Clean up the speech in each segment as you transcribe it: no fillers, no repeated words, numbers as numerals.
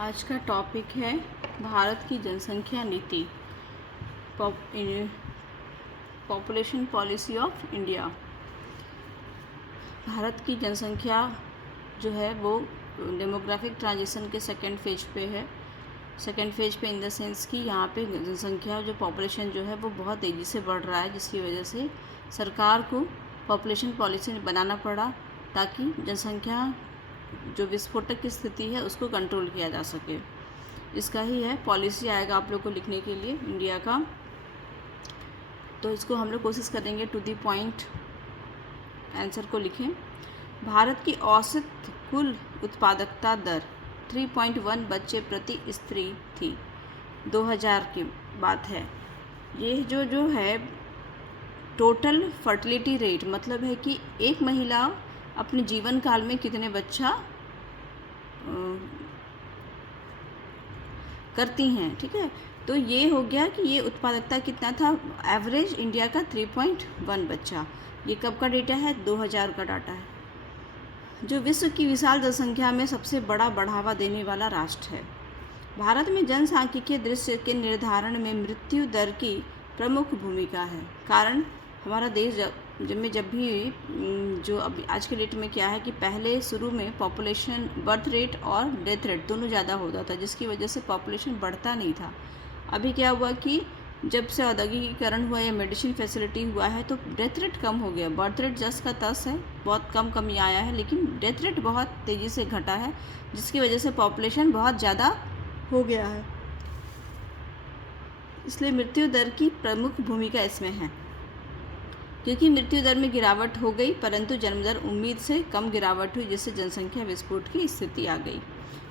आज का टॉपिक है भारत की जनसंख्या नीति, population policy of India. Bharat की जनसंख्या जो है वो डेमोग्राफिक ट्रांजिशन के सेकेंड फेज पे है। सेकेंड फेज पे इन द सेंस कि यहाँ पे जनसंख्या जो पॉपुलेशन जो है वो बहुत तेज़ी से बढ़ रहा है, जिसकी वजह से सरकार को पॉपुलेशन पॉलिसी बनाना पड़ा ताकि जनसंख्या जो विस्फोटक की स्थिति है उसको कंट्रोल किया जा सके। इसका ही है पॉलिसी आएगा आप लोग को लिखने के लिए इंडिया का। तो इसको हम लोग कोशिश करेंगे टू द पॉइंट आंसर को लिखें। भारत की औसत कुल उत्पादकता दर 3.1 बच्चे प्रति स्त्री थी। 2000 की बात है। ये जो है टोटल फर्टिलिटी रेट, मतलब है कि एक महिला अपने जीवन काल में कितने बच्चा करती हैं, ठीक है। तो ये हो गया कि ये उत्पादकता कितना था, एवरेज इंडिया का 3.1 बच्चा। ये कब का डेटा है? 2000 का डाटा है। जो विश्व की विशाल जनसंख्या में सबसे बड़ा बढ़ावा देने वाला राष्ट्र है। भारत में जनसांख्यिकीय दृश्य के निर्धारण में मृत्यु दर की प्रमुख भूमिका है। कारण हमारा देश जब भी जो अभी आज के डेट में क्या है कि पहले शुरू में पॉपुलेशन बर्थ रेट और डेथ रेट दोनों ज़्यादा होता था, जिसकी वजह से पॉपुलेशन बढ़ता नहीं था। अभी क्या हुआ कि जब से औद्योगिकीकरण हुआ या मेडिसिन फैसिलिटी हुआ है तो डेथ रेट कम हो गया। बर्थ रेट जस का तस है, बहुत कमी आया है, लेकिन डेथ रेट बहुत तेज़ी से घटा है, जिसकी वजह से पॉपुलेशन बहुत ज़्यादा हो गया है। इसलिए मृत्यु दर की प्रमुख भूमिका इसमें है। क्योंकि मृत्यु दर में गिरावट हो गई परंतु जन्म दर उम्मीद से कम गिरावट हुई, जिससे जनसंख्या विस्फोट की स्थिति आ गई।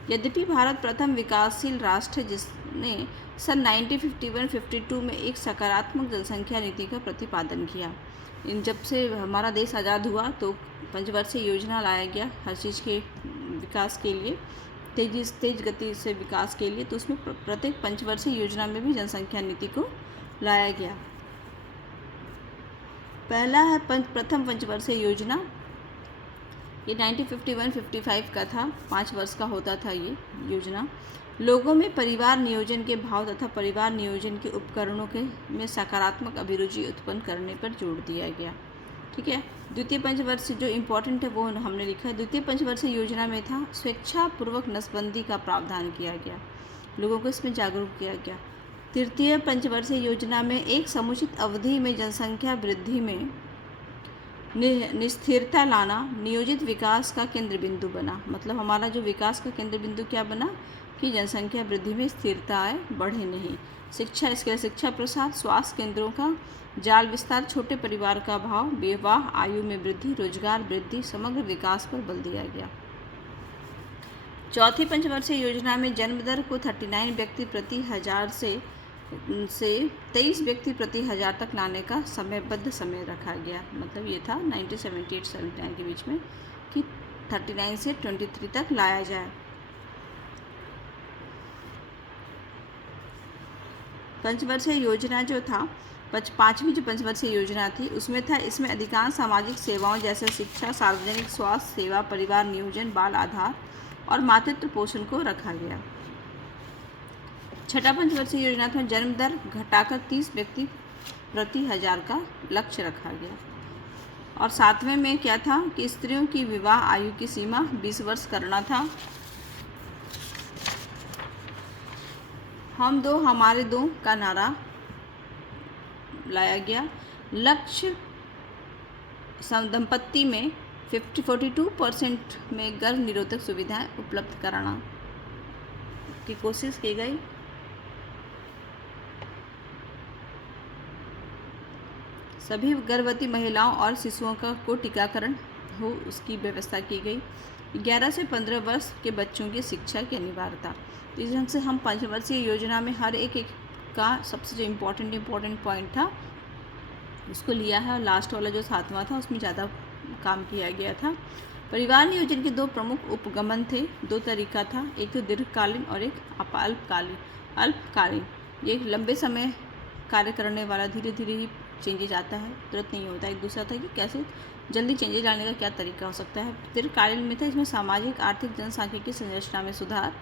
यद्यपि भारत प्रथम विकासशील राष्ट्र है जिसने सन 1951-52 में एक सकारात्मक जनसंख्या नीति का प्रतिपादन किया। जब से हमारा देश आज़ाद हुआ तो पंचवर्षीय योजना लाया गया हर चीज़ के विकास के लिए, तेज गति से विकास के लिए। तो उसमें प्रत्येक पंचवर्षीय योजना में भी जनसंख्या नीति को लाया गया। पहला है प्रथम पंचवर्षीय योजना, ये 1951-55 का था, 5 वर्ष का होता था ये योजना। लोगों में परिवार नियोजन के भाव तथा परिवार नियोजन के उपकरणों के में सकारात्मक अभिरुचि उत्पन्न करने पर जोर दिया गया, ठीक है। द्वितीय पंचवर्षीय जो इम्पोर्टेंट है वो हमने लिखा है। द्वितीय पंचवर्षीय योजना में था स्वेच्छापूर्वक नसबंदी का प्रावधान किया गया, लोगों को इसमें जागरूक किया गया। तृतीय पंचवर्षीय योजना में एक समुचित अवधि में जनसंख्या वृद्धि में निस्थिरता लाना नियोजित विकास का केंद्र बिंदु बना। मतलब हमारा जो विकास का केंद्र बिंदु क्या बना कि जनसंख्या वृद्धि में स्थिरता आए, बढ़े नहीं। शिक्षा, इसके शिक्षा प्रसार, स्वास्थ्य केंद्रों का जाल विस्तार, छोटे परिवार का भाव, विवाह आयु में वृद्धि, रोजगार वृद्धि, समग्र विकास पर बल दिया गया। चौथी पंचवर्षीय योजना में जन्म दर को 39 व्यक्ति प्रति हजार से 23 व्यक्ति प्रति हजार तक लाने का समयबद्ध समय रखा गया। मतलब ये था 1978-79 के बीच में कि 39 से 23 तक लाया जाए। पंचवर्षीय योजना जो था, पाँचवीं जो पंचवर्षीय योजना थी उसमें था, इसमें अधिकांश सामाजिक सेवाओं जैसे शिक्षा, सार्वजनिक स्वास्थ्य सेवा, परिवार नियोजन, बाल आधार और मातृत्व पोषण को रखा गया। छठा पंचवर्षीय योजना में जन्म दर घटाकर 30 व्यक्ति प्रति हजार का लक्ष्य रखा गया। और सातवें में क्या था कि स्त्रियों की विवाह आयु की सीमा 20 वर्ष करना था। हम दो हमारे दो का नारा लाया गया। लक्ष्य दंपत्ति में 42% में गर्भ निरोधक सुविधाएं उपलब्ध कराना की कोशिश की गई। सभी गर्भवती महिलाओं और शिशुओं को टीकाकरण हो उसकी व्यवस्था की गई। 11 से 15 वर्ष के बच्चों की शिक्षा की अनिवार्यता। इस ढंग से हम पंचवर्षीय योजना में हर एक का सबसे जो इम्पोर्टेंट पॉइंट था उसको लिया है, और लास्ट वाला जो 7वां था उसमें ज़्यादा काम किया गया था। परिवार नियोजन के 2 प्रमुख उपगमन थे, 2 तरीका था, एक तो दीर्घकालीन और एक अल्पकालीन। ये लंबे समय कार्य करने वाला, धीरे धीरे ही चेंजेज आता है, तुरंत नहीं होता। एक दूसरा था कि कैसे जल्दी चेंजेज लाने का क्या तरीका हो सकता है। दीर्घकालीन में था, इसमें सामाजिक आर्थिक जनसांख्यिकी संरचना में सुधार,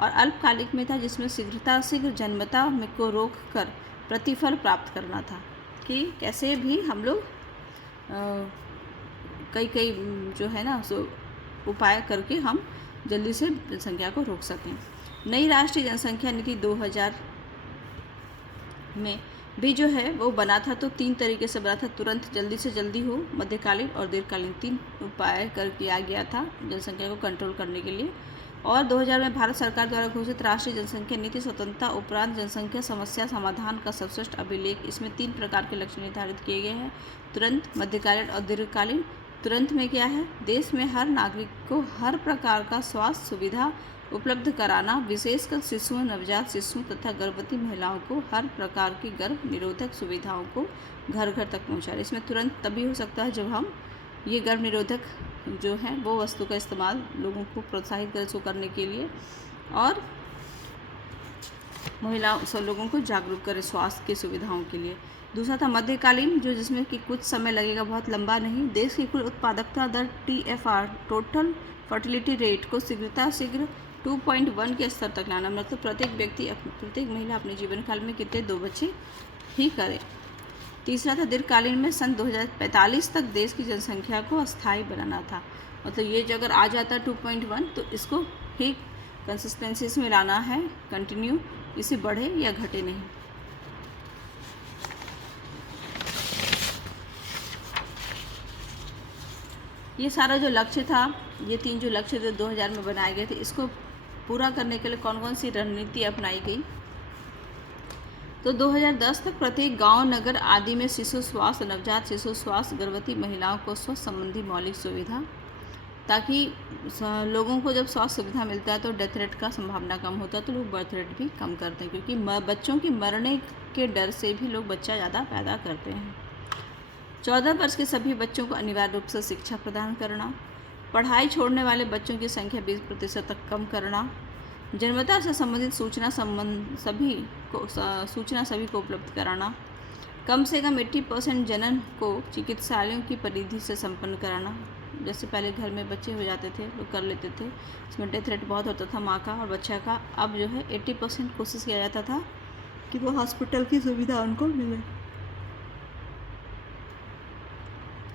और अल्पकालिक में था जिसमें शीघ्र जन्मता को रोक कर प्रतिफल प्राप्त करना था, कि कैसे भी हम लोग कई जो है ना सो उपाय करके हम जल्दी से जनसंख्या को रोक सकें। नई राष्ट्रीय जनसंख्या नीति 2000 में भी जो है वो बना था, तो 3 तरीके से बना था, तुरंत, जल्दी से जल्दी हो, मध्यकालीन और दीर्घकालीन, 3 उपाय कर किया गया था जनसंख्या को कंट्रोल करने के लिए। और 2000 में भारत सरकार द्वारा घोषित राष्ट्रीय जनसंख्या नीति स्वतंत्रता उपरांत जनसंख्या समस्या समाधान का सर्वश्रेष्ठ अभिलेख। इसमें 3 प्रकार के लक्ष्य निर्धारित किए गए हैं, तुरंत, मध्यकालीन और दीर्घकालीन। तुरंत में क्या है, देश में हर नागरिक को हर प्रकार का स्वास्थ्य सुविधा उपलब्ध कराना, विशेषकर शिशुओं, नवजात शिशुओं तथा गर्भवती महिलाओं को हर प्रकार की गर्भ निरोधक सुविधाओं को घर घर तक पहुँचाना। इसमें तुरंत तभी हो सकता है जब हम ये गर्भ निरोधक जो है वो वस्तु का इस्तेमाल लोगों को प्रोत्साहित करें इसको करने के लिए, और महिलाओं सब लोगों को जागरूक करें स्वास्थ्य की सुविधाओं के लिए। दूसरा था मध्यकालीन, जो जिसमें कि कुछ समय लगेगा, बहुत लंबा नहीं। देश की कुल उत्पादकता दर TFR, टोटल फर्टिलिटी रेट, को शीघ्र 2.1 के स्तर तक लाना, मतलब प्रत्येक महिला अपने जीवन काल में कितने 2 बच्चे ही करे। तीसरा था दीर्घकालीन में सन 2045 तक देश की जनसंख्या को अस्थायी बनाना था, मतलब ये जो अगर आ जाता 2.1 तो इसको ही कंसिस्टेंसीज में लाना है, कंटिन्यू, इसे बढ़े या घटे नहीं। ये सारा जो लक्ष्य था, ये 3 जो लक्ष्य जो 2000 में बनाए गए थे, इसको पूरा करने के लिए कौन कौन सी रणनीति अपनाई गई। तो 2010 तक प्रत्येक गांव, नगर आदि में शिशु स्वास्थ्य, नवजात शिशु स्वास्थ्य, गर्भवती महिलाओं को स्वास्थ्य संबंधी मौलिक सुविधा, ताकि लोगों को जब स्वास्थ्य सुविधा मिलता है तो डेथ रेट का संभावना कम होता है, तो लोग बर्थ रेट भी कम करते हैं, क्योंकि बच्चों की मरने के डर से भी लोग बच्चा ज़्यादा पैदा करते हैं। 14 वर्ष के सभी बच्चों को अनिवार्य रूप से शिक्षा प्रदान करना, पढ़ाई छोड़ने वाले बच्चों की संख्या 20% तक कम करना, जन्मता से संबंधित सूचना सभी को उपलब्ध कराना, कम से कम 80% जनन को चिकित्सालयों की परिधि से संपन्न कराना। जैसे पहले घर में बच्चे हो जाते थे, लोग कर लेते थे, इसमें डेथ रेट बहुत होता था माँ का और बच्चा का। अब जो है 80% कोशिश किया जाता था कि वो हॉस्पिटल की सुविधा उनको मिले।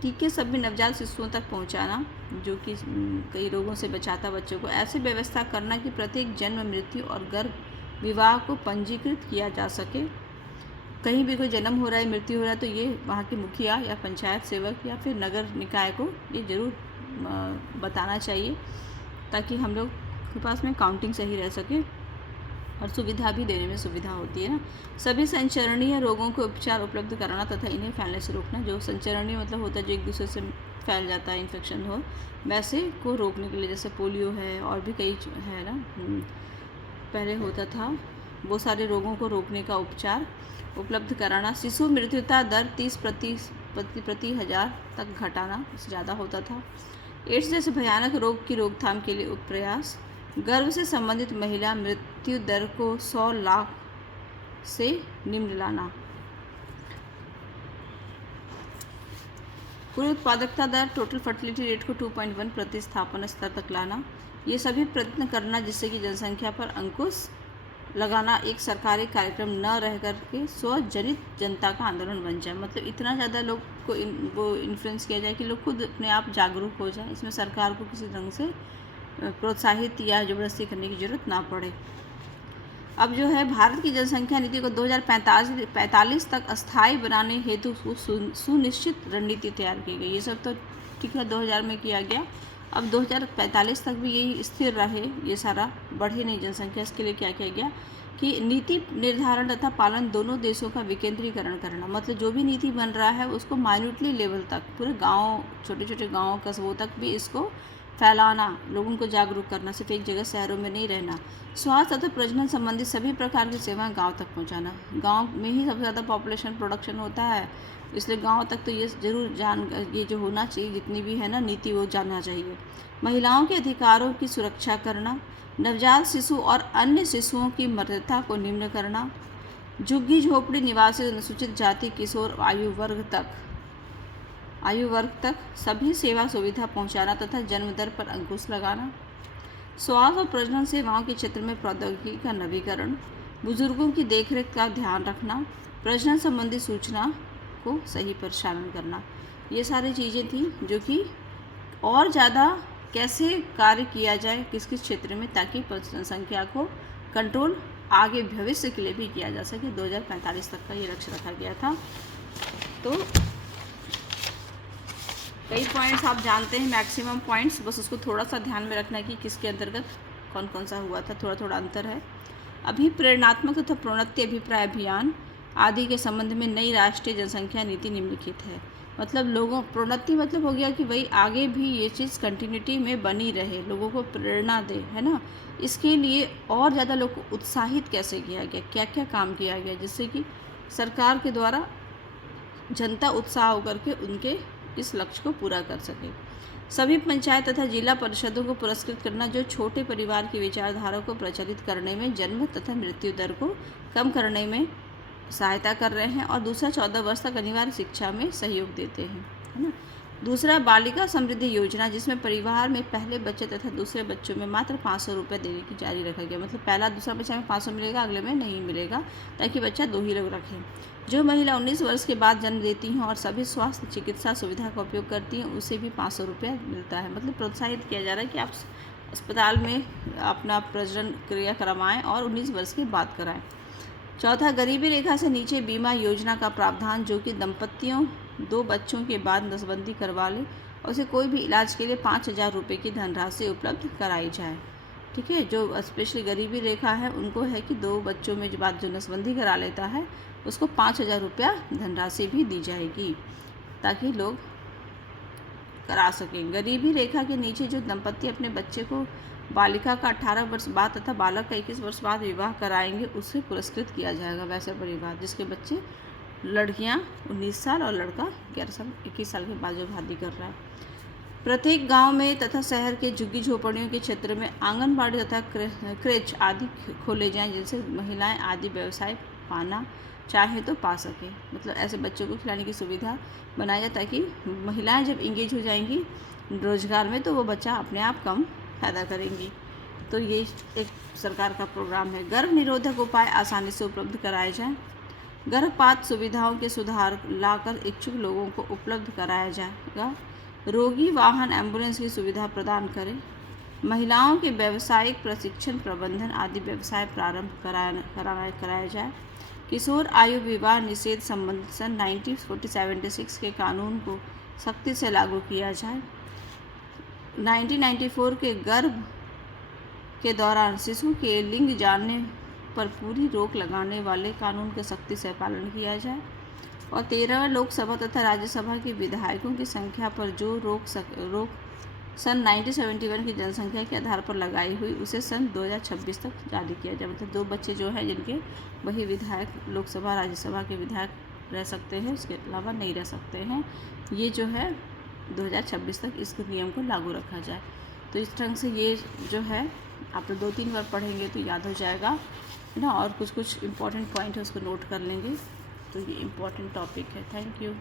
टीके सभी नवजात शिशुओं तक पहुंचाना, जो कि कई रोगों से बचाता बच्चों को। ऐसी व्यवस्था करना कि प्रत्येक जन्म, मृत्यु और गर्भ विवाह को पंजीकृत किया जा सके। कहीं भी कोई जन्म हो रहा है, मृत्यु हो रहा है, तो ये वहाँ के मुखिया या पंचायत सेवक या फिर नगर निकाय को ये ज़रूर बताना चाहिए, ताकि हम लोग के पास में काउंटिंग सही रह सके और सुविधा भी देने में सुविधा होती है ना। सभी संचरणीय रोगों को उपचार उपलब्ध कराना तथा इन्हें फैलने से रोकना। जो संचरणीय मतलब होता है जो एक दूसरे से फैल जाता है, इन्फेक्शन हो, वैसे को रोकने के लिए, जैसे पोलियो है और भी कई है ना, पहले होता था, वो सारे रोगों को रोकने का उपचार उपलब्ध कराना। शिशु मृत्युता दर 30 प्रति 1000 तक घटाना, इससे ज़्यादा होता था। एड्स जैसे भयानक रोग की रोकथाम के लिए प्रयास। गर्भ से संबंधित महिला मृत्यु दर को 100 लाख से निम्न लाना। कुल उत्पादकता दर, टोटल फर्टिलिटी रेट को 2.1 प्रतिस्थापन स्तर तक लाना। ये सभी प्रयत्न करना जिससे कि जनसंख्या पर अंकुश लगाना एक सरकारी कार्यक्रम न रह कर के स्वजनित जनता का आंदोलन बन जाए। मतलब इतना ज़्यादा लोग को वो इन्फ्लुएंस किया जाए कि लोग खुद अपने आप जागरूक हो जाए। इसमें सरकार को किसी ढंग से प्रोत्साहित या ज़बरदस्ती करने की जरूरत ना पड़े। अब जो है भारत की जनसंख्या नीति को 2045 तक अस्थायी बनाने हेतु सुनिश्चित रणनीति तैयार की गई। ये सब तो ठीक है 2000 में किया गया। अब 2045 तक भी यही स्थिर रहे, ये सारा बढ़े नहीं जनसंख्या। इसके लिए क्या किया गया कि नीति निर्धारण तथा पालन दोनों देशों का विकेंद्रीकरण करना। मतलब जो भी नीति बन रहा है उसको माइन्यूटली लेवल तक, पूरे गाँव, छोटे छोटे गाँव कस्बों तक भी इसको फैलाना, लोगों को जागरूक करना, सिर्फ एक जगह शहरों में नहीं रहना। स्वास्थ्य तथा प्रजनन संबंधी सभी प्रकार की सेवाएं गांव तक पहुंचाना। गांव में ही सबसे ज़्यादा पॉपुलेशन प्रोडक्शन होता है, इसलिए गांव तक तो ये ज़रूर ये जो होना चाहिए, जितनी भी है ना नीति, वो जानना चाहिए। महिलाओं के अधिकारों की सुरक्षा करना, नवजात शिशु और अन्य शिशुओं की मृत्यता को निम्न करना, झुग्गी झोपड़ी निवासी अनुसूचित जाति किशोर आयु वर्ग तक सभी सेवा सुविधा पहुंचाना तथा जन्म दर पर अंकुश लगाना। स्वास्थ्य और प्रजनन सेवाओं के क्षेत्र में प्रौद्योगिकी का नवीकरण, बुजुर्गों की देखरेख का ध्यान रखना, प्रजनन संबंधी सूचना को सही प्रसारण करना, ये सारी चीज़ें थी जो कि और ज़्यादा कैसे कार्य किया जाए किस किस क्षेत्र में, ताकि जनसंख्या को कंट्रोल आगे भविष्य के लिए भी किया जा सके। 2045 तक का ये लक्ष्य रखा गया था। तो कई पॉइंट्स आप जानते हैं, मैक्सिमम पॉइंट्स, बस उसको थोड़ा सा ध्यान में रखना कि किसके अंतर्गत कौन कौन सा हुआ था, थोड़ा थोड़ा अंतर है। अभी प्रेरणात्मक तथा प्रोन्नति अभिप्राय अभियान आदि के संबंध में नई राष्ट्रीय जनसंख्या नीति निम्नलिखित है। मतलब लोगों, प्रोन्नति मतलब हो गया कि भाई आगे भी ये चीज़ कंटिन्यूटी में बनी रहे, लोगों को प्रेरणा दे, है ना। इसके लिए और ज़्यादा लोग को उत्साहित कैसे किया गया, क्या क्या काम किया गया, जिससे कि सरकार के द्वारा जनता उत्साह होकर के उनके इस लक्ष्य को पूरा कर सके। सभी पंचायत तथा जिला परिषदों को पुरस्कृत करना जो छोटे परिवार की विचारधारा को प्रचलित करने में, जन्म तथा मृत्यु दर को कम करने में सहायता कर रहे हैं, और दूसरा 14 वर्ष तक अनिवार्य शिक्षा में सहयोग देते हैं, है ना। दूसरा बालिका समृद्धि योजना, जिसमें परिवार में पहले बच्चे तथा दूसरे बच्चों में मात्र 500 रुपये देने की जारी रखा गया। मतलब पहला दूसरा बच्चा में 500 मिलेगा, अगले में नहीं मिलेगा, ताकि बच्चा 2 ही लोग रखें। जो महिला 19 वर्ष के बाद जन्म देती हैं और सभी स्वास्थ्य चिकित्सा सुविधा का उपयोग करती हैं, उसे भी 500 रुपया मिलता है। मतलब प्रोत्साहित किया जा रहा है कि आप अस्पताल में अपना प्रजनन क्रिया करवाएँ और 19 वर्ष के बाद कराएँ। चौथा, गरीबी रेखा से नीचे बीमा योजना का प्रावधान, जो कि दंपतियों 2 बच्चों के बाद नसबंदी करवा ले और उसे कोई भी इलाज के लिए 5,000 रुपये की धनराशि उपलब्ध कराई जाए। ठीक है, जो स्पेशली गरीबी रेखा है उनको है कि 2 बच्चों में बाद जो नसबंदी करा लेता है उसको 5,000 रुपया धनराशि भी दी जाएगी, ताकि लोग करा सकें। गरीबी रेखा के नीचे जो दंपति अपने बच्चे को बालिका का 18 वर्ष बाद तथा बालक का 21 वर्ष बाद विवाह कराएंगे, उससे पुरस्कृत किया जाएगा वैसे परिवार जिसके बच्चे, लड़कियां 19 साल और लड़का 21 साल के बाद जो शादी कर रहा है। प्रत्येक गांव में तथा शहर के झुग्गी झोपड़ियों के क्षेत्र में आंगनबाड़ी तथा क्रेच आदि खोले जाएं, जिनसे महिलाएं आदि व्यवसाय पाना चाहे तो पा सकें। मतलब ऐसे बच्चों को खिलाने की सुविधा बनाई जाए, ताकि महिलाएं जब इंगेज हो जाएंगी रोजगार में तो वो बच्चा अपने आप कम पैदा करेंगी। तो ये एक सरकार का प्रोग्राम है। गर्भ निरोधक उपाय आसानी से उपलब्ध कराए जाएं। गर्भपात सुविधाओं के सुधार लाकर इच्छुक लोगों को उपलब्ध कराया जाएगा। रोगी वाहन एम्बुलेंस की सुविधा प्रदान करें। महिलाओं के व्यावसायिक प्रशिक्षण, प्रबंधन आदि व्यवसाय प्रारंभ कराया जाए। किशोर आयु विवाह निषेध संबंध सन 1976 के कानून को सख्ती से लागू किया जाए। 1994 के गर्भ के दौरान शिशु के लिंग जानने पर पूरी रोक लगाने वाले कानून का सख्ती से पालन किया जाए। और 13 लोकसभा तथा राज्यसभा के विधायकों की संख्या पर जो रोक सन 1971 की जनसंख्या के आधार पर लगाई हुई, उसे सन 2026 तक जारी किया जाए। मतलब 2 बच्चे जो हैं जिनके, वही विधायक लोकसभा राज्यसभा के विधायक रह सकते हैं, उसके अलावा नहीं रह सकते हैं। ये जो है 2026 तक इस नियम को लागू रखा जाए। तो इस ढंग से ये जो है आप 2-3 बार पढ़ेंगे तो याद हो जाएगा, है ना। और कुछ इम्पॉर्टेंट पॉइंट है उसको नोट कर लेंगे, तो ये इम्पॉर्टेंट टॉपिक है। Thank you.